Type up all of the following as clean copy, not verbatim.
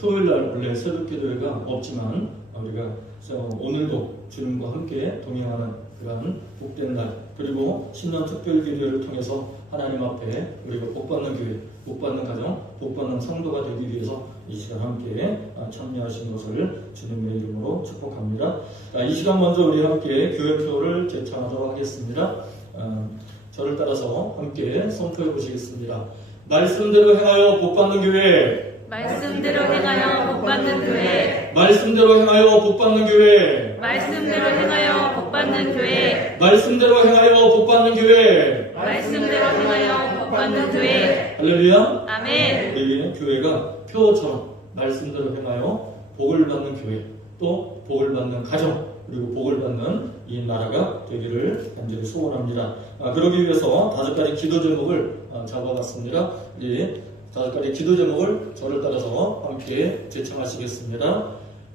토요일날 원래 새벽기도회가 없지만 우리가 오늘도 주님과 함께 동행하는 그러한 복된 날, 그리고 신년 특별기도회를 통해서 하나님 앞에 우리가 복받는 교회, 복받는 가정, 복받는 성도가 되기 위해서 이 시간 함께 참여하신 것을 주님의 이름으로 축복합니다. 이 시간 먼저 우리 함께 교회표를 제창하도록 하겠습니다. 저를 따라서 함께 선포해 보시겠습니다. 말씀대로 행하여 복받는 교회, 말씀대로 행하여 복받는 교회, 말씀대로 행하여 복받는 교회, 말씀대로 행하여 복받는 교회, 말씀대로 행하여 복받는 교회, 말씀대로 행하여 복받는 교회. 할렐루야. 아멘. 우리 교회가 표처럼 말씀대로 행하여 복을 받는 교회, 또 복을 받는 가정, 그리고 복을 받는 이 나라가 되기를 간절히 소원합니다. 그러기 위해서 5가지 기도 제목을 잡아봤습니다. 이 5가지 기도 제목을 저를 따라서 함께 제청하시겠습니다.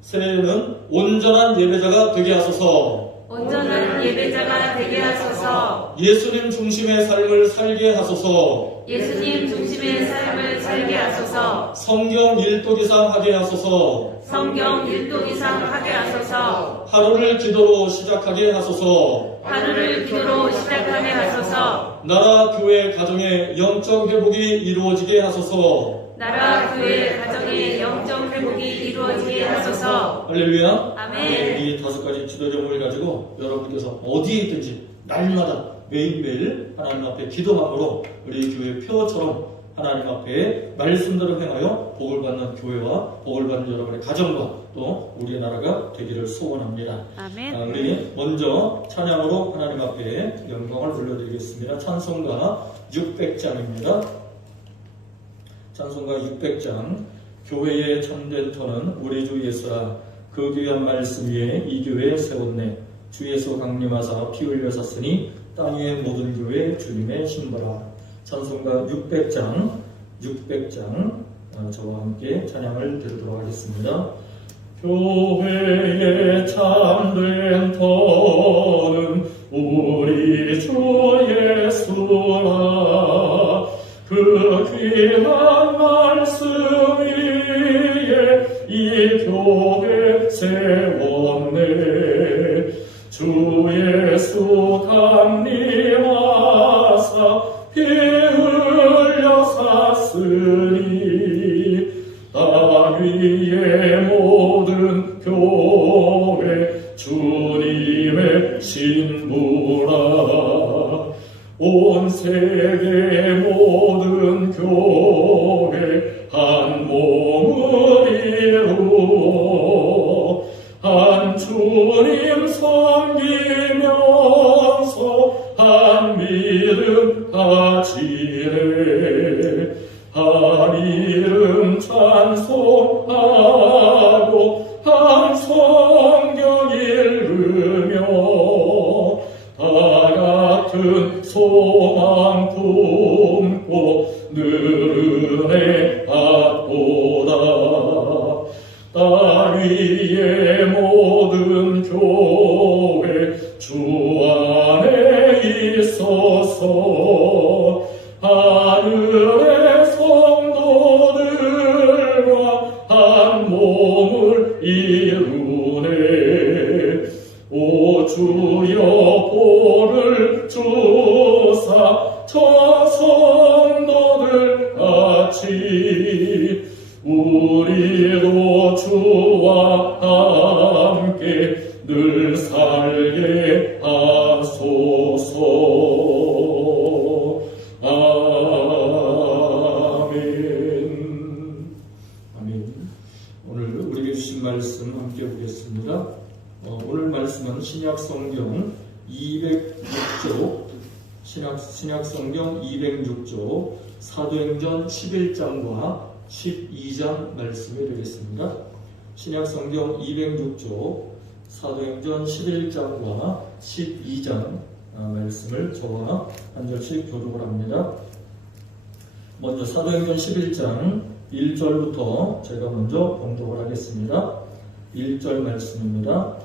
새해에는 온전한 예배자가 되게 하소서. 온전한 예배자가 되게 하소서. 예수님 중심의 삶을 살게 하소서. 예수님 중심의 삶을 살게 하소서. 성경 1독 이상 하게 하소서. 성경 1독 이상 하게 하소서. 하루를 기도로 시작하게 하소서. 하루를 기도로 시작하게 하소서. 나라, 교회, 가정의 영적 회복이 이루어지게 하소서. 나라, 교회, 가정의 영적 회복이 이루어지게 하소서. 할렐루야. 아멘. 이 5가지 기도 제목을 가지고 여러분께서 어디에 있든지 날마다 매일매일 하나님 앞에 기도함으로 우리 교회 표처럼 하나님 앞에 말씀대로 행하여 복을 받는 교회와 복을 받는 여러분의 가정과 또 우리의 나라가 되기를 소원합니다. 아멘. 우리 먼저 찬양으로 하나님 앞에 영광을 돌려드리겠습니다. 찬송가 600장입니다. 찬송가 600장. 교회의 참된 터는 우리 주 예수라. 그 귀한 말씀 위에 이 교회 세웠네. 주 예수 강림하사 피 흘려 샀으니 땅 위의 모든 교회 주님의 신부라. 찬송가 600장 저와 함께 찬양을 드리도록 하겠습니다. 교회의 참된 터는 우리 주 예수라. 그 귀한 말씀 위에 이 교회 세웠네. 주 예수 강림하사 피 흘려 샀으니 땅 위의 모든 교회 주님의 신부라. 온 세계 모든 교회 한 몸을 이루어 한 주님 섬기면서 한 믿음 가지래. 한 이름 찬송하고 한 성경 읽으며 다 같은 소망 품고 늘 은혜 받보다. 땅 위의 모든 교회 주 안에 있어서 하늘의 성도들과 한 몸을 이루네. 오 주여 보를 주사 저 성도들 같이 우리도 주와 함께 늘 살게 하소서. 아멘. 아멘. 오늘 우리에게 주신 말씀 함께 보겠습니다. 오늘 말씀은 신약성경 206조, 신약성경 206조, 사도행전 11장과 12장 말씀이 되겠습니다. 신약성경 206조, 사도행전 11장과 12장 말씀을 저와 한 절씩 교독을 합니다. 먼저 사도행전 11장 1절부터 제가 먼저 봉독을 하겠습니다. 1절 말씀입니다.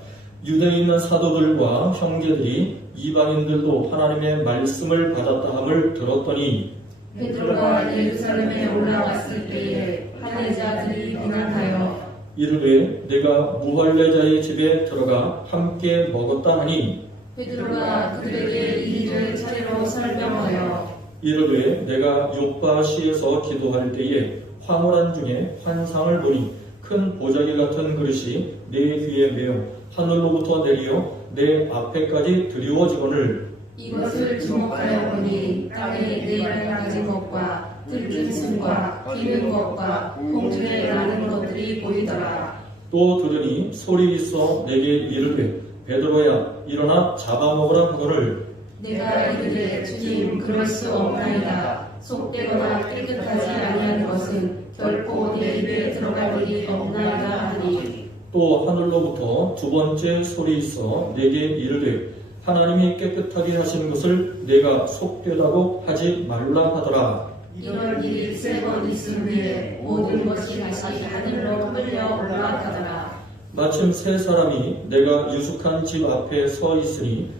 유대에 있는 사도들과 형제들이 이방인들도 하나님의 말씀을 받았다 함을 들었더니 베드로가 예루살렘에 올라왔을 때에 한 여자들이 비난하여 이르되 내가 무할례자의 집에 들어가 함께 먹었다 하니 베드로가 그들에게 이 일을 차례로 설명하여 이르되 내가 요파 시에서 기도할 때에 황홀한 중에 환상을 보니 큰 보자기 같은 그릇이 내 귀에 매어 하늘로부터 내리어 내 앞에까지 드리워지거늘 이것을 주목하여 보니 땅에 네 알 가진 것과 들짐승과 기는 것과 공중에 나는 것들이 보이더라. 또 들으니 소리 있어 내게 이르되 베드로야 일어나 잡아먹으라 하거늘 내가 이르되 주님 그럴 수 없나이다. 속되거나 깨끗하지 아니한 것은 결코 내 입에 들어갈 일이 없나이다 하니 또 하늘로부터 두 번째 소리 있어 내게 이르되 하나님이 깨끗하게 하신 것을 내가 속되다고 하지 말라 하더라. 이런 일이 세 번 있은 후에 모든 것이 다시 하늘로 끌려 올라가더라. 마침 세 사람이 내가 유숙한 집 앞에 서 있으니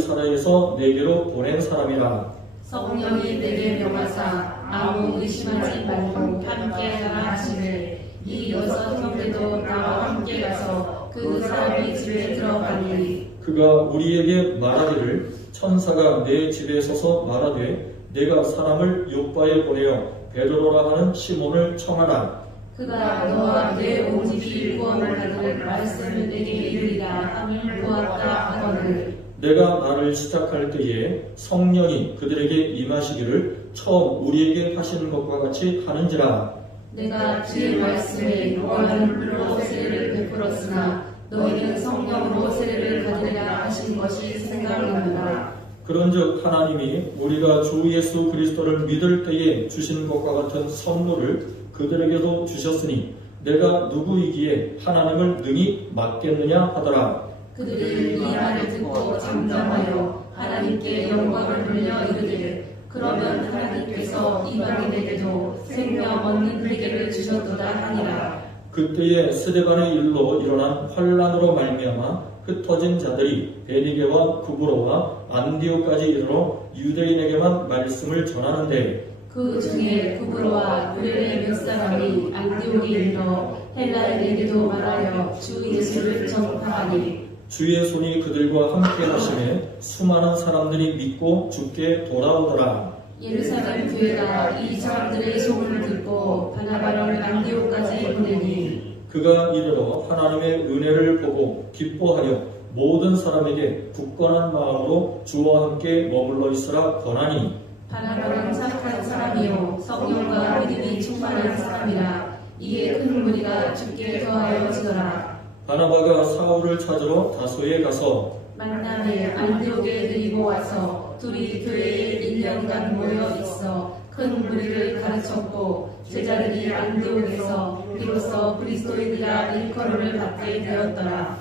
가이사라에서 내게로 보낸 사람이라. 성령이 내게 명하사 아무 의심하지 말고 함께 가라 하시되 이 여섯 형제도 나와 함께 가서 그 사람의 집에 들어가니 그가 우리에게 말하기를 천사가 내 집에 서서 말하되 내가 사람을 요빠에 보내어 베드로라 하는 시몬을 청하라. 그가 너와 내 온 집이 구원을 받을 말씀을 내게 이르리라 함을 보았다 하거늘 내가 말을 시작할 때에 성령이 그들에게 임하시기를 처음 우리에게 하시는 것과 같이 하는지라. 내가 주의 말씀에 너는 물로 세례를 베풀었으나 너희는 성령으로 세례를 받으리라 하신 것이 생각난다. 그런즉 하나님이 우리가 주 예수 그리스도를 믿을 때에 주신 것과 같은 선물을 그들에게도 주셨으니 내가 누구이기에 하나님을 능히 맡겠느냐 하더라. 그들이 이 말을 듣고 잠잠하여 하나님께 영광을 돌려 이르되 그러면 하나님께서 이방인에게도 생명 얻는 회개를 주셨도다 하니라. 그때에 스데반의 일로 일어난 환란으로 말미암아 흩어진 자들이 베니게와 구브로와 안디오까지 이르러 유대인에게만 말씀을 전하는데 그 중에 구브로와 구레네 몇 사람이 안디옥에 이르러 헬라인에게도 말하여 주 예수를 전파하니 주의 손이 그들과 함께 하심에 수많은 사람들이 믿고 주께 돌아오더라. 예루살렘 교회가 이 사람들의 소문을 듣고 바나바를 안디옥까지 보내니 그가 이르러 하나님의 은혜를 보고 기뻐하여 모든 사람에게 굳건한 마음으로 주와 함께 머물러 있으라 권하니 바나바는 착한 사람이요 성령과 믿음이 충만한 사람이라 이에 큰 무리가 주께 더하여 지더라. 바나바가 사울을 찾으러 다소에 가서 만남에 안디옥에 데리고 와서 둘이 교회에 1년간 모여 있어 큰 무리를 가르쳤고 제자들이 안디옥에서 비로소 그리스도인이라 일컬음을 받게 되었더라.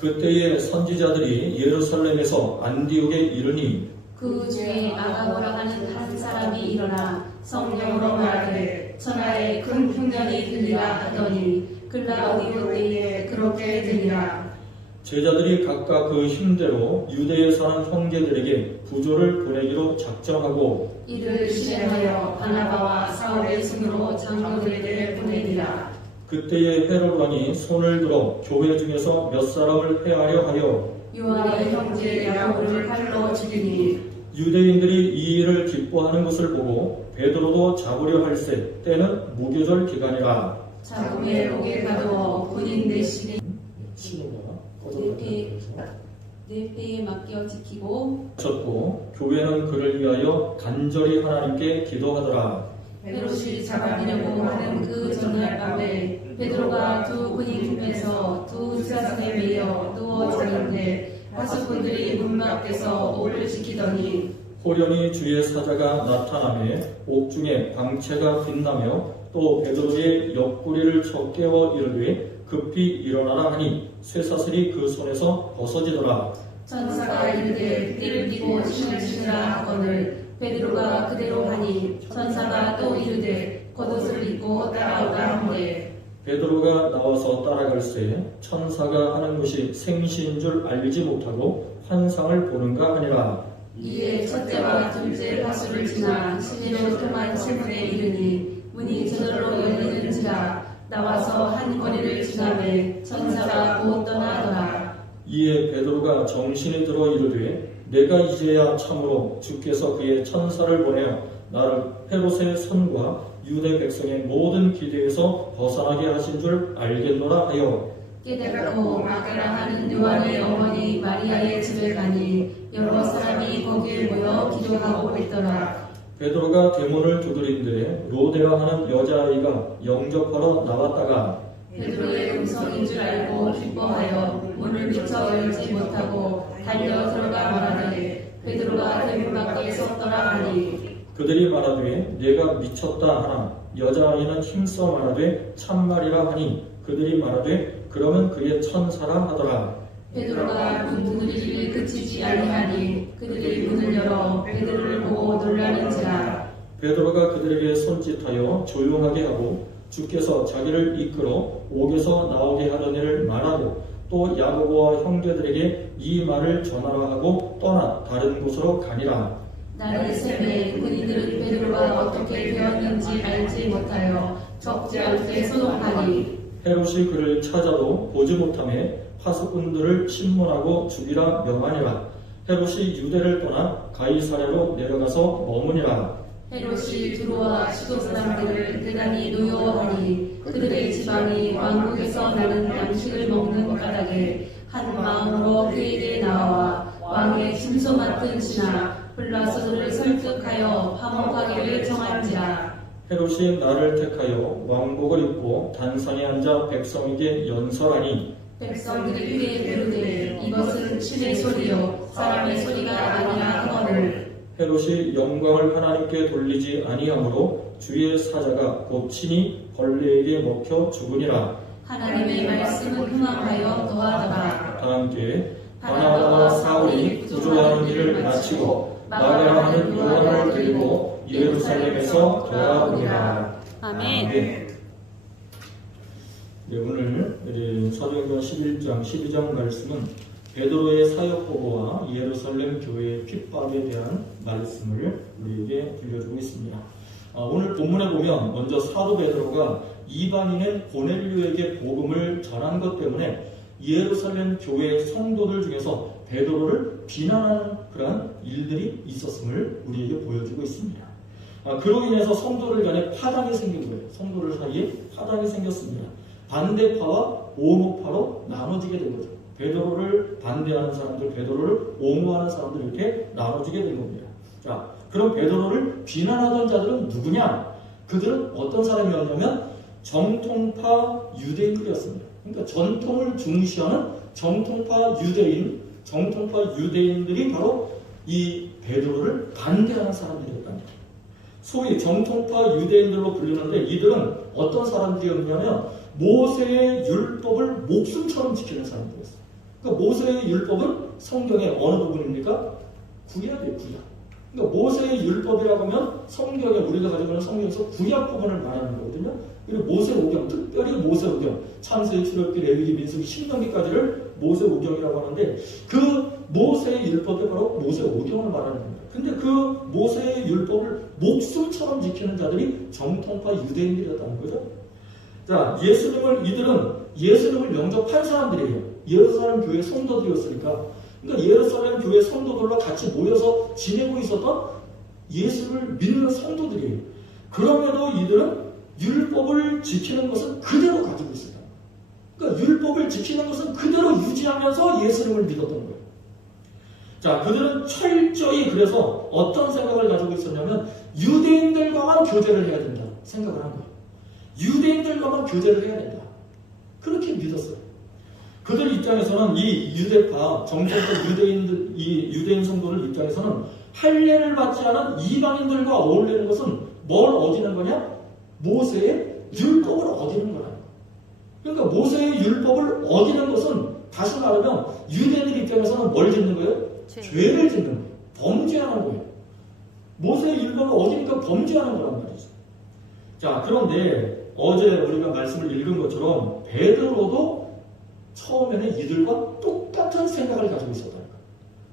그때에 선지자들이 예루살렘에서 안디옥에 이르니 그 중에 아가보라 하는 한 사람이 일어나 성령으로 말하되 천하에 큰 흉년이 들리라 하더니 글라우디오 때에 그렇게 되니라. 제자들이 각각 그 힘대로 유대에 사는 형제들에게 부조를 보내기로 작정하고 이를 실행하여 바나바와 사울의 손으로 장로들에게 보내니라. 그때에 헤롯 왕이 손을 들어 교회 중에서 몇 사람을 해하려 하여 요한의 형제 야고보를 칼로 죽이니 유대인들이 이 일을 기뻐하는 것을 보고 베드로도 잡으려 할세 때는 무교절 기간이라. 자금에 옥에 가두어 군인 대신에 신호가 내 폐에 맡겨 지키고 쳤고 교회는 그를 위하여 간절히 하나님께 기도하더라. 헤롯이 잡아내려고 하는 그 전날 밤에 베드로가 두 군인 품에서 두 사슴에 매여 누워 자는데 파수꾼들이 문 밖에서 옥을 지키더니 호련히 주의 사자가 나타나매 옥중에 광채가 빛나며 또 베드로의 옆구리를 쳐 깨워 이르되 급히 일어나라 하니 쇠사슬이 그 손에서 벗어지더라. 천사가 이르되 띠를 띠고 신을 신으라 하거늘 베드로가 그대로 하니 천사가 또 이르되 겉옷을 입고 따라오라 하되 베드로가 나와서 따라갈새 천사가 하는 것이 생시인 줄 알지 못하고 환상을 보는가 하니라. 이에 첫째와 둘째 파수를 지나 11일 동안 세문에 이르니 문이 저절로 열리는지라 나와서 한 거리를 지나매 천사가 곧 떠나더라. 이에 베드로가 정신이 들어 이르되 내가 이제야 참으로 주께서 그의 천사를 보내어 나를 헤롯의 손과 유대 백성의 모든 기대에서 벗어나게 하신 줄 알겠노라 하여 깨닫고 마가라 하는 요한의 어머니 마리아의 집에 가니 여러 사람이 거기에 모여 기도하고 있더라. 베드로가 대문을 두드린데 로데라 하는 여자아이가 영접하러 나왔다가 베드로의 음성인 줄 알고 기뻐하여 문을 미처 열지 못하고 달려 들어가 말하되 베드로가 대문 밖에 섰더라 하니 그들이 말하되 내가 미쳤다 하나 여자아이는 힘써 말하되 참말이라 하니 그들이 말하되 그러면 그의 천사라 하더라. 베드로가 문 두드리기를 그치지 아니하니 그들이 문을 열어 베드로를 보고 놀라는지라. 베드로가 그들에게 손짓하여 조용하게 하고 주께서 자기를 이끌어 옥에서 나오게 하려니를 말하고 또 야고보와 형제들에게 이 말을 전하라 하고 떠나 다른 곳으로 가니라. 날이 새매 그이들은 베드로가 어떻게 되었는지 알지 못하여 적지 않게 소동하니 헤롯이 그를 찾아도 보지 못하며 파수꾼들을 신문하고 죽이라 명하니라. 헤롯이 유대를 떠나 가이사랴로 내려가서 머무니라. 헤롯이 두로와 시도 사람들을 대단히 노여워하니 그들의 지방이 왕국에서 나는 양식을 먹는 까닭에 한 마음으로 그에게 나와 왕의 심소 맡은 신하 블라소들을 설득하여 화목하기를 정한지라. 헤롯이 나를 택하여 왕복을 입고 단상에 앉아 백성에게 연설하니 백성들이 그에게 이르되 이것은 신의 소리요 사람의 소리가 아니라 하거늘. 헤롯이 영광을 하나님께 돌리지 아니하므로 주의 사자가 곧 친히 벌레에게 먹혀 죽으니라. 하나님의 말씀은 흥황하여 더하더라. 다 함께 바나바와 사울이 구조하는 일을 마치고 마가라 하는 요한을 데리고 예루살렘에서 돌아오니라. 아멘. 네, 오늘 사도행전 11장 12장 말씀은 베드로의 사역 보고와 예루살렘 교회의 핍박에 대한 말씀을 우리에게 들려주고 있습니다. 오늘 본문에 보면 먼저 사도 베드로가 이방인인 고넬료에게 복음을 전한 것 때문에 예루살렘 교회 성도들 중에서 베드로를 비난하는 그러한 일들이 있었음을 우리에게 보여주고 있습니다. 그로 인해서 성도들 간에 파당이 생긴 거예요. 성도들 사이에 파당이 생겼습니다. 반대파와 옹호파로 나눠지게 된 거죠. 베드로를 반대하는 사람들, 베드로를 옹호하는 사람들 이렇게 나눠지게 된 겁니다. 자, 그럼 베드로를 비난하던 자들은 누구냐? 그들은 어떤 사람이었냐면 정통파 유대인들이었습니다. 그러니까 전통을 중시하는 정통파 유대인들이 바로 이 베드로를 반대하는 사람들이었답니다. 소위 정통파 유대인들로 불리는데 이들은 어떤 사람들이었냐면 모세의 율법을 목숨처럼 지키는 사람들이었어요. 그러니까 모세의 율법은 성경의 어느 부분입니까? 구약이에요, 구약. 그러니까 모세의 율법이라고 하면 성경에 우리가 가지고 있는 성경에서 구약 부분을 말하는 거거든요. 그리고 모세오경, 특별히 모세오경, 창세기, 출애굽기, 레위기, 민수기, 신명기까지를 모세오경이라고 하는데 그 모세의 율법이 바로 모세오경을 말하는 겁니다. 근데 그 모세의 율법을 목숨처럼 지키는 자들이 정통파 유대인들이었다는 거죠. 자, 이들은 예수님을 영접한 사람들이에요. 예루살렘 교회 성도들이었으니까. 그러니까 예루살렘 교회 성도들과 같이 모여서 지내고 있었던 예수를 믿는 성도들이에요. 그럼에도 이들은 율법을 지키는 것은 그대로 가지고 있어요. 그러니까 율법을 지키는 것은 그대로 유지하면서 예수님을 믿었던 거예요. 자, 그들은 철저히 그래서 어떤 생각을 가지고 있었냐면 유대인들과만 교제를 해야 된다 생각을 한 거예요. 유대인들과만 교제를 해야 된다. 그렇게 믿었어요. 그들 입장에서는 이 유대파, 정통파 유대인들, 이 유대인 성도들 입장에서는 할례를 받지 않은 이방인들과 어울리는 것은 뭘 어기는 거냐? 모세의 율법을 어기는 거라. 그러니까 모세의 율법을 어기는 것은 다시 말하면 유대인들 입장에서는 뭘 짓는 거예요? 죄를 짓는 거예요. 범죄하는 거예요. 모세의 율법을 어기니까 범죄하는 거란 말이죠. 자, 그런데 어제 우리가 말씀을 읽은 것처럼 베드로도 처음에는 이들과 똑같은 생각을 가지고 있었다니까.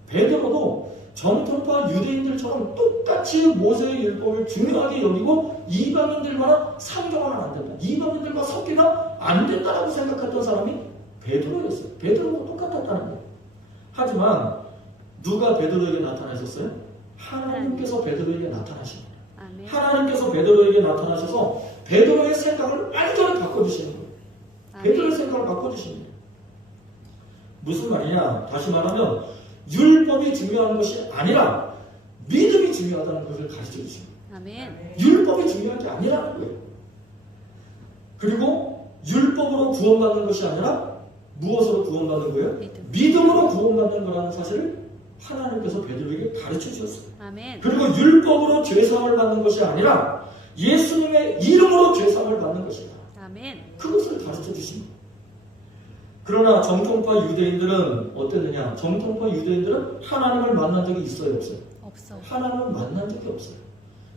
베드로도 정통파 유대인들처럼 똑같이 모세의 율법을 중요하게 여기고 이방인들과는 상종하면 안 된다. 이방인들과 섞이면 안 된다라고 생각했던 사람이 베드로였어요. 베드로도 똑같았다는 거예요. 하지만 누가 베드로에게 나타나셨어요? 하나님께서 베드로에게 나타나신 거예요. 아멘. 하나님께서 베드로에게 나타나셔서 베드로의 생각을 완전히 바꿔주시는 거예요. 베드로의 생각을 바꿔주시는 거예요. 무슨 말이냐? 다시 말하면 율법이 중요한 것이 아니라 믿음이 중요하다는 것을 가르쳐 주신 거예요. 아멘. 율법이 중요한 게 아니라는 거예요. 그리고 율법으로 구원받는 것이 아니라 무엇으로 구원받는 거예요? 믿음으로 구원받는 거라는 사실을 하나님께서 베드로에게 가르쳐 주셨어요. 아멘. 그리고 율법으로 죄사함을 받는 것이 아니라 예수님의 이름으로 죄사함을 받는 것이다. 아멘. 그것을 가르쳐 주신 거예요. 그러나 정통파 유대인들은 어땠느냐? 정통파 유대인들은 하나님을 만난 적이 있어요? 없어요? 없어. 하나님을 만난 적이 없어요.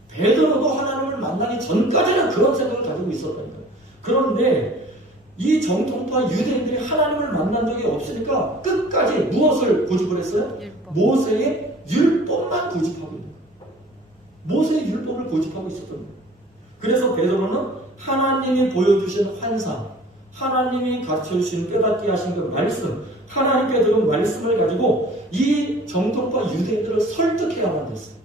베드로도 하나님을 만나기 전까지는 그런 생각을 가지고 있었다는 거예요. 그런데 이 정통파 유대인들이 하나님을 만난 적이 없으니까 끝까지 무엇을 고집을 했어요? 율법. 모세의 율법만 고집하고 있는 거예요. 모세의 율법을 고집하고 있었던 거예요. 그래서 베드로는 하나님이 보여주신 환상, 하나님이 가르쳐주신 깨닫게 하신 그 말씀, 하나님께 들은 말씀을 가지고 이 정통파 유대인들을 설득해야만 됐어요.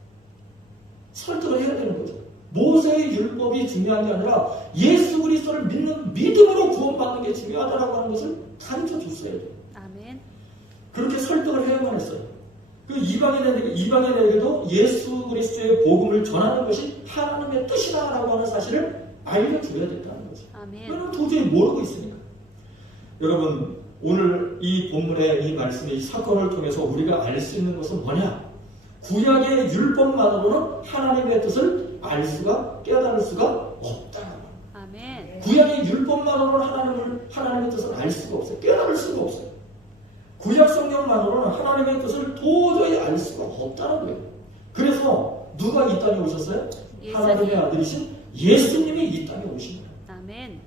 설득을 해야 되는 거죠. 모세의 율법이 중요한 게 아니라 예수 그리스도를 믿는 믿음으로 구원받는 게 중요하다라고 하는 것을 가르쳐 줬어야 돼요. 아멘. 그렇게 설득을 해야만 했어요. 그 이방인에게도 예수 그리스도의 복음을 전하는 것이 하나님의 뜻이다라고 하는 사실을 알려줘야 된다는 거죠. 아멘. 왜냐하면 도저히 모르고 있으니까. 여러분, 오늘 이 본문의 이 말씀의 이 사건을 통해서 우리가 알 수 있는 것은 뭐냐? 구약의 율법만으로는 하나님의 뜻을 알 수가, 깨달을 수가 없다는 거예요. 아멘. 구약의 율법만으로는 하나님의 뜻을 알 수가 없어요. 깨달을 수가 없어요. 구약 성경만으로는 하나님의 뜻을 도저히 알 수가 없다는 거예요. 그래서 누가 이 땅에 오셨어요? 하나님의 아들이신 예수님이 이 땅에 오신 거예요. 아멘.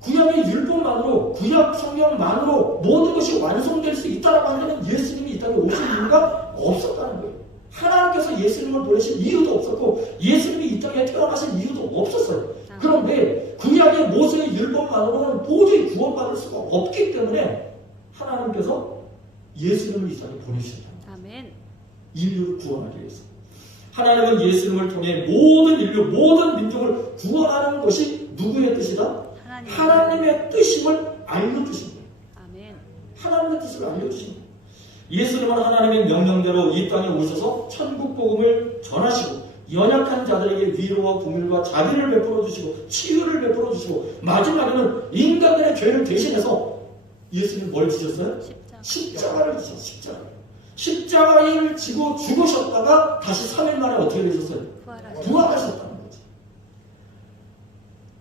구약의 율법만으로, 구약 성경만으로 모든 것이 완성될 수 있다라고 하면 예수님이 이 땅에 오신 이유가 없었다는 거예요. 하나님께서 예수님을 보내신 이유도 없었고 예수님이 이 땅에 태어나신 이유도 없었어요. 그런데 구약의 모세의 율법만으로는 도저히 구원받을 수가 없기 때문에 하나님께서 예수님을 이 땅에 보내셨다. 아멘. 인류를 구원하기 위해서. 하나님은 예수님을 통해 모든 인류, 모든 민족을 구원하는 것이 누구의 뜻이다? 하나님의 뜻임을 알려주신 거예요. 아멘. 하나님의 뜻을 알려주신 거예요. 예수님은 하나님의 명령대로 이 땅에 오셔서 천국 복음을 전하시고 연약한 자들에게 위로와 긍휼과 자비를 베풀어 주시고 치유를 베풀어 주시고 마지막에는 인간들의 죄를 대신해서 예수님 뭘 주셨어요? 십자가를 주셨어요. 십자가를 지고 죽으셨다가 다시 3일 만에 어떻게 되셨어요? 부활하셨다는 거죠.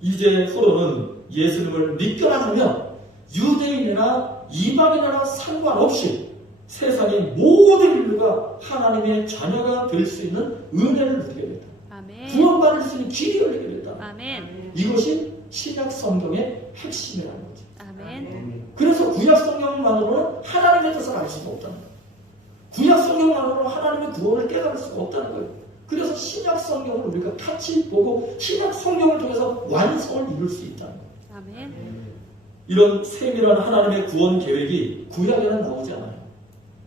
이제 후로는 예수님을 믿거나 하면 유대인이나 이방인이나 상관없이 세상의 모든 인류가 하나님의 자녀가 될 수 있는 은혜를 누리게 된다. 아멘. 구원받을 수 있는 길이 열리게 된다. 아멘. 이것이 신약 성경의 핵심이라는 거죠. 아멘. 그래서 구약 성경만으로는 하나님의 뜻을 알 수가 없다는 거예요. 구약 성경만으로는 하나님의 구원을 깨달을 수가 없다는 거예요. 그래서 신약 성경을 우리가 같이 보고 신약 성경을 통해서 완성을 이룰 수 있다는 거예요. 아멘. 이런 세밀한 하나님의 구원 계획이 구약에는 나오지 않아요.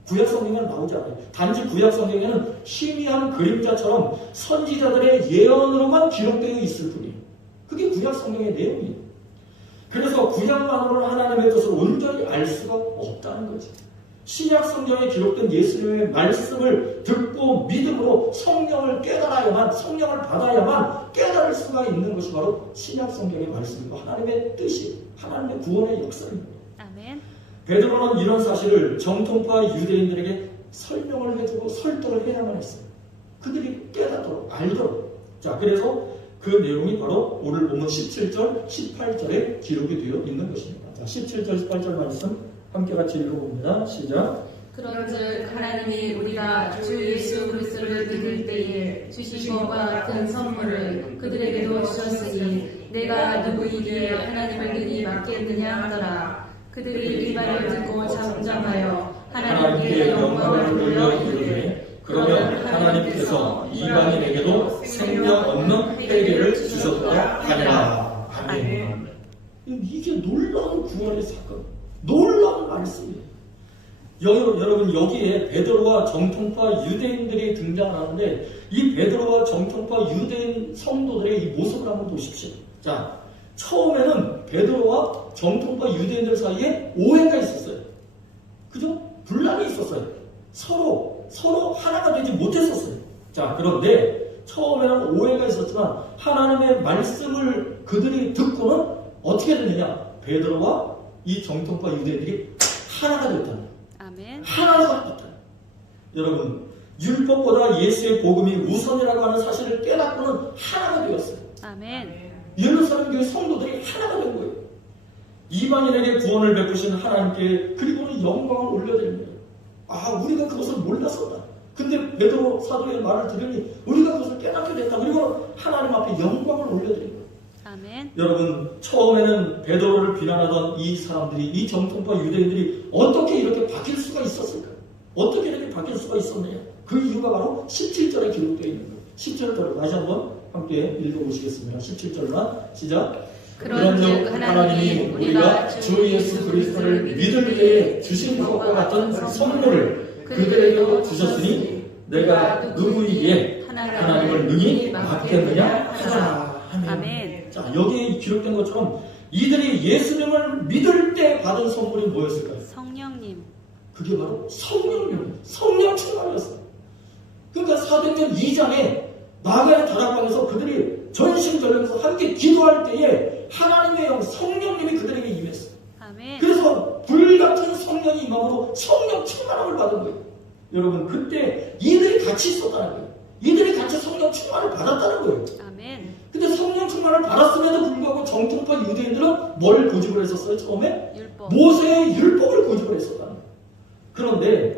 구약 성경에는 나오지 않아요. 단지 구약 성경에는 희미한 그림자처럼 선지자들의 예언으로만 기록되어 있을 뿐이에요. 그게 구약 성경의 내용이에요. 그래서 구약만으로는 하나님의 뜻을 온전히 알 수가 없다는 거죠. 신약 성경에 기록된 예수님의 말씀을 듣고 믿음으로 성령을 깨달아야만, 성령을 받아야만 깨달을 수가 있는 것이 바로 신약 성경의 말씀이고 하나님의 뜻이, 하나님의 구원의 역사입니다. 아멘. 베드로는 이런 사실을 정통파 유대인들에게 설명을 해주고 설득을 해야만 했어요. 그들이 깨닫도록, 알도록. 자, 그래서 그 내용이 바로 오늘 보면 17절, 18절에 기록이 되어 있는 것입니다. 자, 17절, 18절 말씀 함께 같이 읽어봅니다. 시작. 그런즉 하나님이 우리가 주 예수 그리스도를 믿을 때에 주신 것과 같은 선물을 그들에게도 주셨으니 내가 누구이기에 하나님을 능히 맡겠느냐 하더라. 그들이 이 말을 듣고 잠잠하여 하나님께 영광을 돌려 이르되 그러면 하나님께서 이방인에게도 생명 없는 회개를 주셨다 하니라. 아멘. 이게 놀라운 구원의 사건, 놀라운 말씀이에요. 여러분, 여기에 베드로와 정통파 유대인들이 등장하는데 이 베드로와 정통파 유대인 성도들의 이 모습을 한번 보십시오. 자, 처음에는 베드로와 정통파 유대인들 사이에 오해가 있었어요. 그죠? 분란이 있었어요. 서로 하나가 되지 못했었어요. 자, 그런데 처음에는 오해가 있었지만 하나님의 말씀을 그들이 듣고는 어떻게 되느냐? 베드로와 이 정통파 유대인들이 하나가 됐다는 거예요. 아멘. 하나가 됐다. 여러분, 율법보다 예수의 복음이 우선이라고 하는 사실을 깨닫고는 하나가 되었어요. 아멘. 예루살렘 교회 성도들이 하나가 된 거예요. 이방인에게 구원을 베푸신 하나님께 그리고는 영광을 올려드립니다. 우리가 그것을 몰랐었다. 근데 베드로 사도의 말을 들으니 우리가 그것을 깨닫게 됐다. 그리고 하나님 앞에 영광을 올려드립니다. 아멘. 여러분, 처음에는 베드로를 비난하던 이 사람들이, 이 정통파 유대인들이 어떻게 이렇게 바뀔 수가 있었을까? 어떻게 이렇게 바뀔 수가 있었느냐? 그 이유가 바로 17절에 기록되어 있는 거예요. 17절을 다시 한번 함께 읽어보시겠습니다. 17절만 시작. 그런즉 하나님이 우리가 주 예수 그리스도를 믿을 때에 주신 것과 같은 선물을 그들에게도 주셨으니 내가 누구에게 하나님을 능히 맡겠느냐 하라. 아멘. 자, 여기에 기록된 것처럼 이들이 예수님을 믿을 때 받은 선물이 뭐였을까요? 성령님. 그게 바로 성령님, 성령 충만이었어요. 그러니까 사도행전 2장에 나가의 다락방에서 그들이 전심전력해서 함께 기도할 때에 하나님의 영, 성령님이 그들에게 임했어요. 아멘. 그래서 불같은 성령이 임함으로 성령 충만함을 받은 거예요. 여러분, 그때 이들이 같이 있었다는 거예요. 이들이 같이 성령 충만을 받았다는 거예요. 아멘. 근데 성령 충만을 받았음에도 불구하고 정통파 유대인들은 뭘 고집을 했었어요? 처음에? 율법. 모세의 율법을 고집을 했었다는 거예요.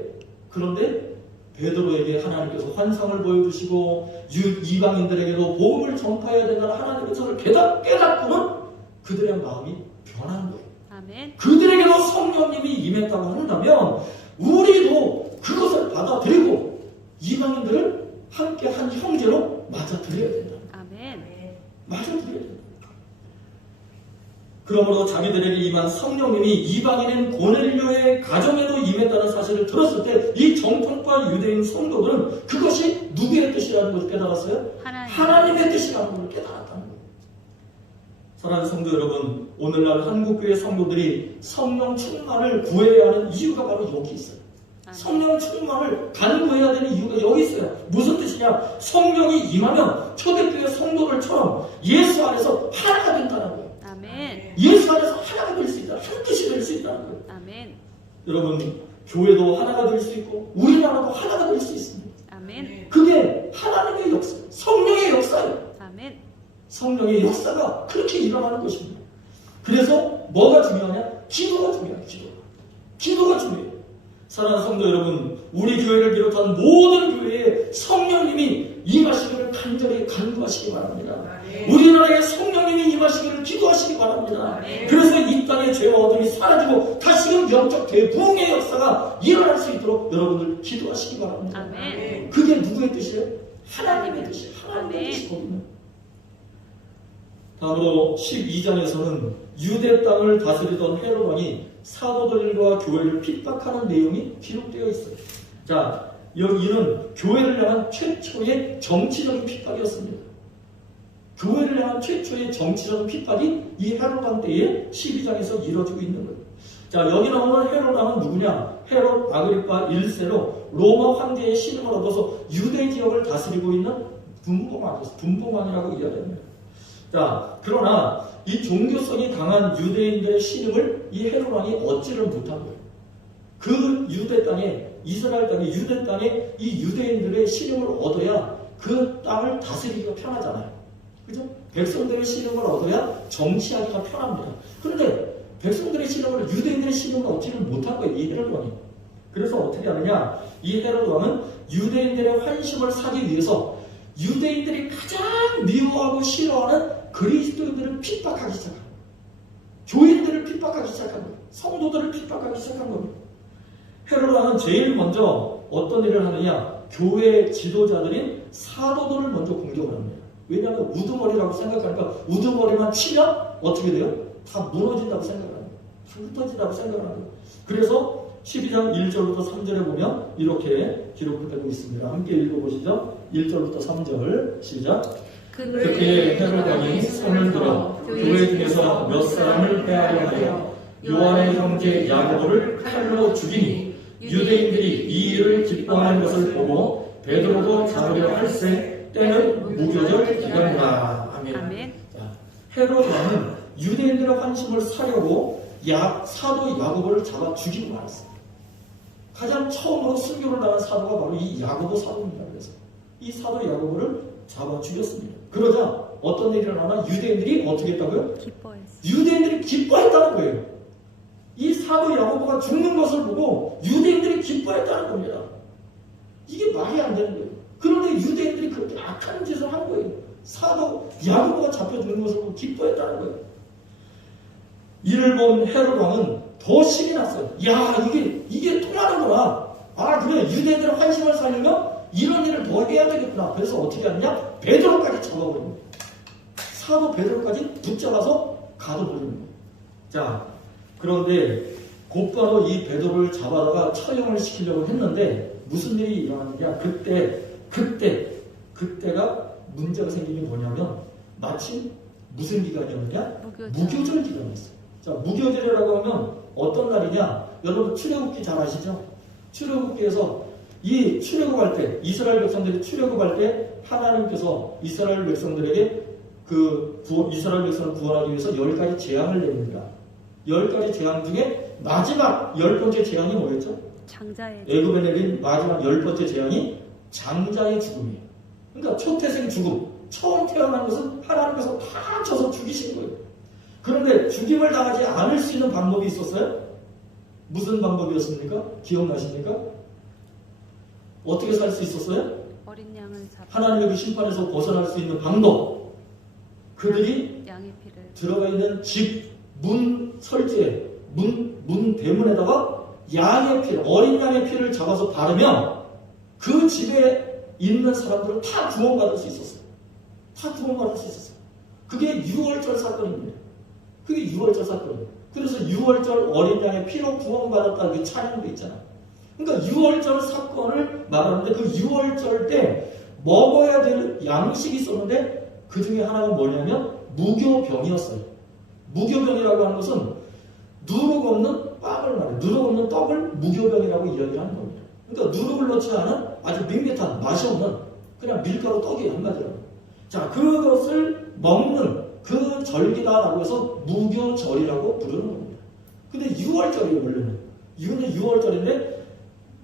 그런데 베드로에게 하나님께서 환상을 보여주시고 이방인들에게도 복음을 전파해야 된다는 하나님의 선을 깨닫고는 그들의 마음이 변한 거예요. 아멘. 그들에게도 성령님이 임했다고 한다면 우리도 그것을 받아들이고 이방인들을 함께 한 형제로 맞아들여야 된다. 아멘. 맞아들여야 된다. 그러므로 자기들에게 임한 성령님이 이방인인 고넬료의 가정에도 임했다는 사실을 들었을 때 이 정통파 유대인 성도들은 그것이 누구의 뜻이라는 것을 깨달았어요? 하나님의 뜻이라는 것을 깨달았다는 거예요. 사랑하는 성도 여러분, 오늘날 한국교회 성도들이 성령 충만을 구해야 하는 이유가 바로 여기 있어요. 성령 충만을 간구해야 되는 이유가 여기 있어요. 무슨 뜻이냐? 성령이 임하면 초대교회 성도들처럼 예수 안에서 하나가 된다는 거예요. 아멘. 예수 안에서 하나가 될 수 있다. 한 뜻이 될 수 있다는 거예요. 아멘. 여러분, 교회도 하나가 될 수 있고 우리나라도 하나가 될 수 있습니다. 아멘. 그게 하나님의 역사, 성령의 역사예요. 아멘. 성령의 역사가 그렇게 일어나는 것입니다. 그래서 뭐가 중요하냐? 기도가 중요해요. 기도가 중요해요. 사랑하는 성도 여러분, 우리 교회를 비롯한 모든 교회에 성령님이 임하시기를 간절히 간구하시기 바랍니다. 우리나라에 성령님이 임하시기를 기도하시기 바랍니다. 그래서 이 땅의 죄와 어둠이 사라지고 다시금 영적 대부흥의 역사가 일어날 수 있도록 여러분들 기도하시기 바랍니다. 아멘. 그게 누구의 뜻이에요? 하나님의 뜻이, 하나님의 뜻이거든요. 다음으로 12장에서는 유대 땅을 다스리던 헤롯 왕이 사도들과 교회를 핍박하는 내용이 기록되어 있어요. 자, 여기는 교회를 향한 최초의 정치적인 핍박이었습니다. 교회를 향한 최초의 정치적인 핍박이 이 헤롯 왕 때에 12장에서 이루어지고 있는 거예요. 자, 여기 나오는 헤롯 왕은 누구냐? 헤롯 아그리파 1세로 로마 황제의 신임을 얻어서 유대 지역을 다스리고 있는 분봉왕이라고 이야기합니다. 자, 그러나 이 종교성이 강한 유대인들의 신임을 이 헤롯 왕이 얻지를 못한 거예요. 그 유대 땅에, 이스라엘 땅에, 유대 땅에 이 유대인들의 신임을 얻어야 그 땅을 다스리기가 편하잖아요. 그죠? 백성들의 신임을 얻어야 정치하기가 편합니다. 그런데 백성들의 신임을, 유대인들의 신임을 얻지를 못한 거예요, 이 헤롯 왕이. 그래서 어떻게 하느냐? 이 헤롯 왕은 유대인들의 환심을 사기 위해서 유대인들이 가장 미워하고 싫어하는 그리스도인들을 핍박하기 시작한 거예요. 교인들을 핍박하기 시작한 거예요. 성도들을 핍박하기 시작한 겁니다. 헤롯 왕은 제일 먼저 어떤 일을 하느냐? 교회 지도자들인 사도들을 먼저 공격을 합니다. 왜냐하면 우두머리라고 생각하니까 우두머리만 치면 어떻게 돼요? 다 무너진다고 생각을 합니다. 다 흩어진다고 생각을 합니다. 그래서 12장 1절부터 3절에 보면 이렇게 기록되고 있습니다. 함께 읽어보시죠. 1절부터 3절 시작. 그때 헤롯 왕이 손을 들어 교회 중에서 몇 사람을 빼앗으려 하여 요한의 형제 야고보를 칼로 죽이니 유대인들이 이 일을 기뻐하는 것을 보고 베드로도 잡으려 할세 때는 무교절 기간이라. 아멘. 자, 헤롯 왕은 유대인들의 관심을 사려고 사도 야고보를 잡아 죽이고 말았어요. 가장 처음으로 순교를 당한 사도가 바로 이 야고보 사도입니다. 그래서 이 사도 야고보를 잡아 죽였습니다. 그러자 어떤 일이 일어나나 유대인들이 어떻게 했다고요? 유대인들이 기뻐했다는 거예요. 이 사도 야고보가 죽는 것을 보고 유대인들이 기뻐했다는 겁니다. 이게 말이 안 되는 거예요. 그런데 유대인들이 그렇게 악한 짓을 한 거예요. 사도 야고보가 잡혀 죽는 것을 보고 기뻐했다는 거예요. 이를 본 헤롯 왕은 더 신이 났어요. 야, 이게 통하는구나. 아, 그래. 유대인들의 환심을 살리면 이런 일을 더 해야 되겠구나. 그래서 어떻게 하느냐? 베드로까지 잡아버린 거예요. 사도 베드로까지 붙잡아서 가둬버리는 거예요. 자, 그런데 곧바로 이 베드로를 잡아다가 처형을 시키려고 했는데 무슨 일이 일어났느냐? 그때가 문제가 생긴 게 뭐냐면 마침 무슨 기간이었느냐? 무교절 기간이었어요. 자, 무교절이라고 하면 어떤 날이냐? 여러분 출애굽기 잘 아시죠? 출애굽기에서 이 출애굽할 때 이스라엘 백성들이 출애굽할 때 하나님께서 이스라엘 백성들에게 이스라엘 백성을 구원하기 위해서 10가지 재앙을 내립니다. 10가지 재앙 중에 마지막 10번째 재앙이 뭐였죠? 장자의 애굽에 내린 마지막 10번째 재앙이 장자의 죽음이에요. 그러니까 초태생 죽음, 처음 태어난 것은 하나님께서 다 쳐서 죽이신 거예요. 그런데 죽임을 당하지 않을 수 있는 방법이 있었어요? 무슨 방법이었습니까? 기억나십니까? 어떻게 살 수 있었어요? 어린 양을 잡아 하나님의 그 심판에서 벗어날 수 있는 방법. 그들이 양의 피를 들어가 있는 집, 문 설주에, 문 대문에다가 양의 피, 어린 양의 피를 잡아서 바르면 그 집에 있는 사람들은 다 구원받을 수 있었어요. 다 구원받을 수 있었어요. 그게 6월절 사건입니다. 그게 6월절 사건이에요. 그래서 6월절 어린 양의 피로 구원받았다 그 찬양도 있잖아요. 그러니까 6월절 사건을 말하는데 그 6월절 때 먹어야 될 양식이 있었는데 그 중에 하나가 뭐냐면 무교병이었어요. 무교병이라고 하는 것은 누룩 없는 빵을 말해요. 누룩 없는 떡을 무교병이라고 이야기를 하는 겁니다. 그러니까 누룩을 넣지 않은 아주 밋밋한 맛이 없는 그냥 밀가루 떡이 한마디로. 자, 그것을 먹는 그 절기다라고 해서 무교절이라고 부르는 겁니다. 근데 6월절이에요, 원래는. 근데 6월절인데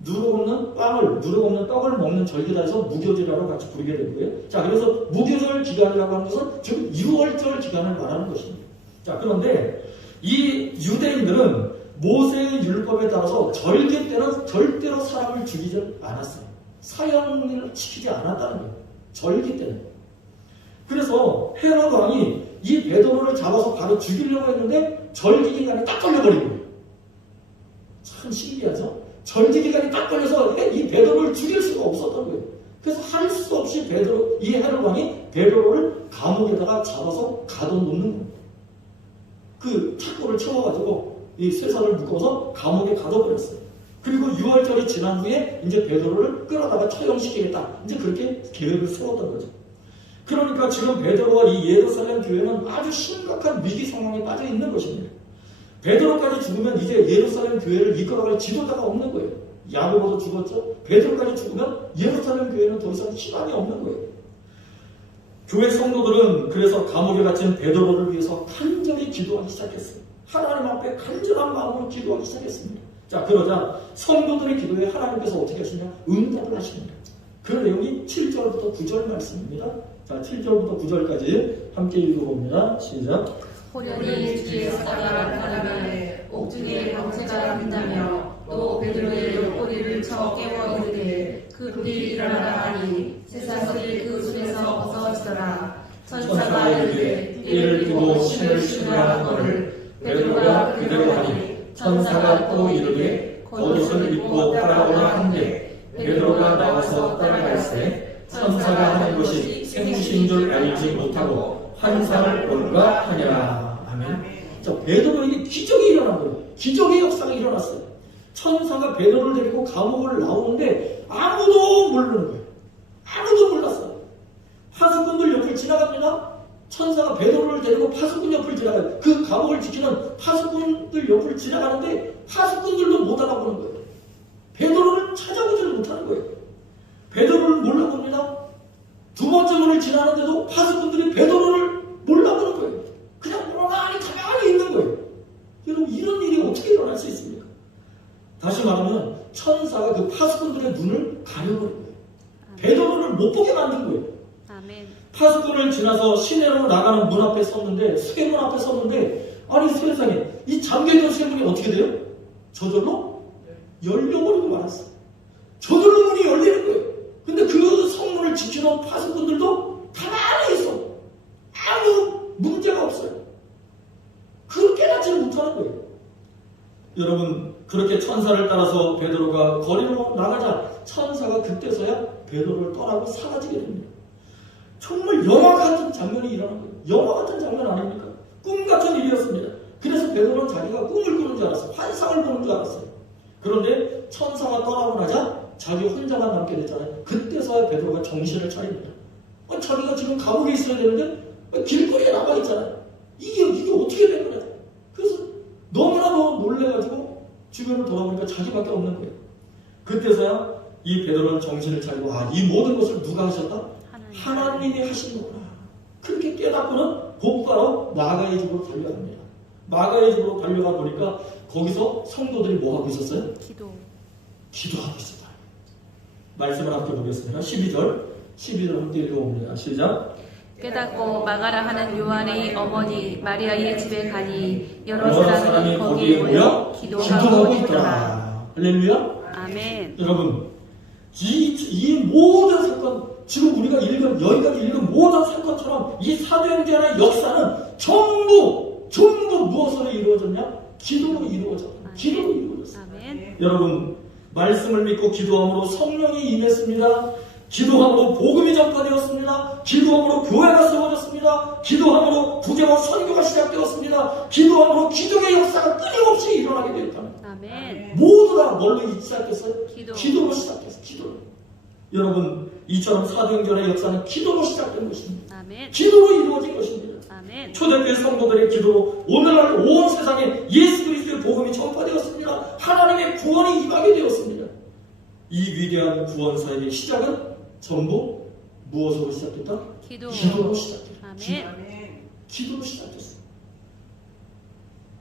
누룩 없는 빵을, 누룩 없는 떡을 먹는 절기다 해서 무교절이라고 같이 부르게 된 거예요. 자, 그래서 무교절 기간이라고 하는 것은 지금 6월절 기간을 말하는 것입니다. 자, 그런데 이 유대인들은 모세의 율법에 따라서 절기 때는 절대로 사람을 죽이지 않았어요. 사형을 시키지 않았다는 거예요. 절기 때는. 그래서 헤롯 왕이 이 베드로를 잡아서 바로 죽이려고 했는데 절기 기간이 딱 걸려버린 거예요. 참 신기하죠? 절기 기간이 딱 걸려서 이 베드로를 죽일 수가 없었던 거예요. 그래서 할 수 없이 이 헤롯 왕이 베드로를 감옥에다가 잡아서 가둬놓는 겁니다. 그 착고를 채워가지고 이 쇠사를 묶어서 감옥에 가둬버렸어요. 그리고 6월절이 지난 후에 이제 베드로를 끌어다가 처형시키겠다. 이제 그렇게 계획을 세웠던 거죠. 그러니까 지금 베드로와 이 예루살렘 교회는 아주 심각한 위기 상황에 빠져 있는 것입니다. 베드로까지 죽으면 이제 예루살렘 교회를 이끌어갈 지도자가 없는 거예요. 야고보도 죽었죠. 베드로까지 죽으면 예루살렘 교회는 더 이상 희망이 없는 거예요. 교회 성도들은 그래서 감옥에 갇힌 베드로를 위해서 간절히 기도하기 시작했어요. 하나님 앞에 간절한 마음으로 기도하기 시작했습니다. 자, 그러자 성도들의 기도에 하나님께서 어떻게 하시냐? 응답을 하십니다. 그 내용이 7절부터 9절 말씀입니다. 자, 7절부터 9절까지 함께 읽어봅니다. 시작. 호련히 주의 사자가 나타나매 옥중에 방패가 빈다며 또 베드로의 꼬리를 쳐 깨워 이르되 급히 일어나라 하니 세상들이 그 손에서 벗어지더라. 천사가 이르되 이를 두고 신을 신뢰하거늘 베드로가 그대로 하니 천사가 또 이르되 겉옷을 입고 따라오라 한데 베드로가 나와서 따라갈새 천사가 하는 것이 생시인 줄 알지 못하고 환상을 본가 하니라. 아멘. 자, 베드로에게 기적이 일어난 거예요. 기적의 역사가 일어났어요. 천사가 베드로를 데리고 감옥을 나오는데 아무도 모르는 거예요. 아무도 몰랐어요. 파수꾼들 옆을 지나갑니다. 천사가 베드로를 데리고 파수꾼 옆을 지나가요. 그 감옥을 지키는 파수꾼들 옆을 지나가는데 파수꾼들도 못 알아보는 거예요. 베드로를 찾아보지를 못하는 거예요. 베드로를 몰라봅니다. 두 번째 문을 지나는데도 파수꾼들이 베드로를 몰라보는 거예요. 그냥 가만히 있는 거예요. 여러분, 이런 일이 어떻게 일어날 수 있습니까? 다시 말하면 천사가 그 파수꾼들의 눈을 가려버린 거예요. 베드로를 못 보게 만든 거예요. 아멘. 파수꾼을 지나서 시내로 나가는 문 앞에 섰는데, 쇠문 앞에 섰는데, 아니 세상에, 이 잠겨있던 쇠문이 어떻게 돼요? 저절로 열려버리고 말았어요. 저절로 문이 열리는 거예요. 근데 그 성문을 지키는 파수꾼들도 가만히 있어. 아무 문제가 없어요. 그걸 깨닫지를 못하는 거예요. 여러분, 그렇게 천사를 따라서 베드로가 거리로 나가자 천사가 그때서야 베드로를 떠나고 사라지게 됩니다. 정말 영화 같은 장면이 일어난 거예요. 영화 같은 장면 아닙니까? 꿈 같은 일이었습니다. 그래서 베드로는 자기가 꿈을 꾸는 줄 알았어요. 환상을 보는 줄 알았어요. 그런데 천사가 떠나고 나자 자기 혼자만 남게 됐잖아요. 그때서야 베드로가 정신을 차립니다. 자기가 지금 감옥에 있어야 되는데 길거리에 나가 있잖아요. 이게 어떻게 된 거냐. 그래서 너무나도 놀래가지고 주변을 돌아보니까 자기밖에 없는 거예요. 그때서야 이 베드로는 정신을 차리고, 이 모든 것을 누가 하셨다? 하나님이 하신 거구나. 그렇게 깨닫고는 곧바로 마가의 집으로 달려갑니다. 마가의 집으로 달려가 보니까 거기서 성도들이 뭐 하고 있었어요? 기도하고 있었다. 말씀을 함께 보겠습니다. 12절 함께 읽어봅니다. 시작. 깨닫고 마가라 하는 요한의 어머니 마리아의 집에 가니 여러 사람이 거기에 모여 기도하고 있더라. 할렐루야. 아멘. 여러분, 이 모든 사건, 지금 우리가 여기까지 읽은 모든 사건처럼 이 사도행전의 역사는 전부 무엇으로 이루어졌냐? 기도로 이루어졌다. 기도로 이루어졌어요. 아멘. 여러분, 말씀을 믿고 기도함으로 성령이 임했습니다. 기도함으로 복음이 전파되었습니다. 기도함으로 교회가 세워졌습니다. 기도함으로 부재와 선교가 시작되었습니다. 기도함으로 기적의 역사가 끊임없이 일어나게 되었다는. 아멘. 모두 다 뭘로 시작됐어요? 기도. 기도로 시작됐어요. 기도로. 여러분, 이처럼 사도행전의 역사는 기도로 시작된 것입니다. 아멘. 기도로 이루어진 것입니다. 아멘. 초대교회 성도들의 기도로 오늘날 온 세상에 예수 그리스도의 복음이 전파되었습니다. 하나님의 구원이 임하게 되었습니다. 이 위대한 구원사의 시작은 전부 무엇으로 시작됐다? 기도로 시작됐다. 아멘. 기도로 시작됐어요.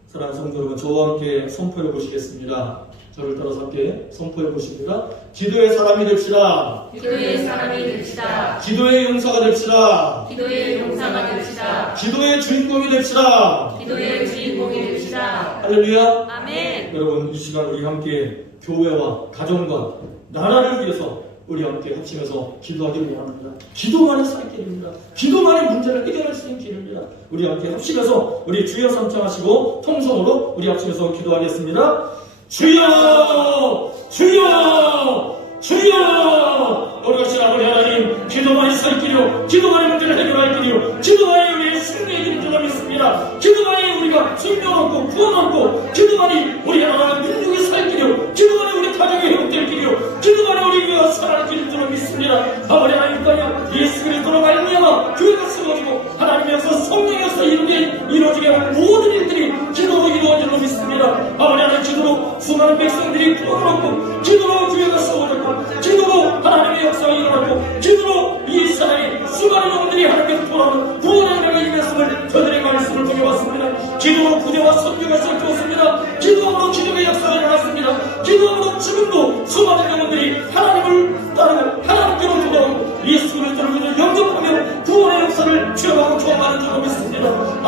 사랑하는 성도 여러분, 저와 함께 선포해 보시겠습니다. 저를 따라서 함께 선포해 보십니다. 기도의 사람이 됩시다. 기도의 사람이 됩시다. 기도의 용사가 됩시다. 기도의 용사가 됩시다. 기도의 주인공이 됩시다. 기도의 주인공이 됩시다. 할렐루야. 아멘. 여러분, 이 시간 우리 함께 교회와 가정과 나라를 위해서 우리 함께 합심해서 기도하기를 원합니다. 기도만이 살 길입니다. 기도만이 문제를 해결할 수 있는 길입니다. 우리 함께 합심해서 우리 주여 삼창하시고 통성으로 우리 합심해서 기도하겠습니다. 주여! 주여! 주여! 오르가신 아버지 하나님, 기도만이 살 길이요, 기도만이 문제를 해결할 길이요, 기도만이 우리의 승리의 길인 줄 믿습니다. 기도만이 우리가 생명 얻고 구원 얻고, 기도만이 우리 하나님 민족이 살 길이요, 기도만이 우리 가정이 회복될 길이요, 기도만이 우리 교회가 살아갈 길인 줄 믿습니다. 아버지 하나님 땅에 예수 그리스도로 말미암아 교회가 세워지고 하나님의 역사 성령에서 이루어지게 할 모든 일들이 기도로 이루어질 줄 믿습니다. 아버지 하나님, 기도로 수많은 백성들이 구원을 얻고, 기도로 교회가 세워졌고, 기도로 하나님의 역사가 일어났고, 기도로 이 세상에 수많은 영혼들이 하나님께서 돌아오는 구원의 은혜가 임했음을 저들의 말씀을 통해 봤습니다. 기도로 구제와 선교가 시작되었습니다. 기도함으로 기적의 역사가 일어났습니다. 기도함으로 지금도 수많은 영혼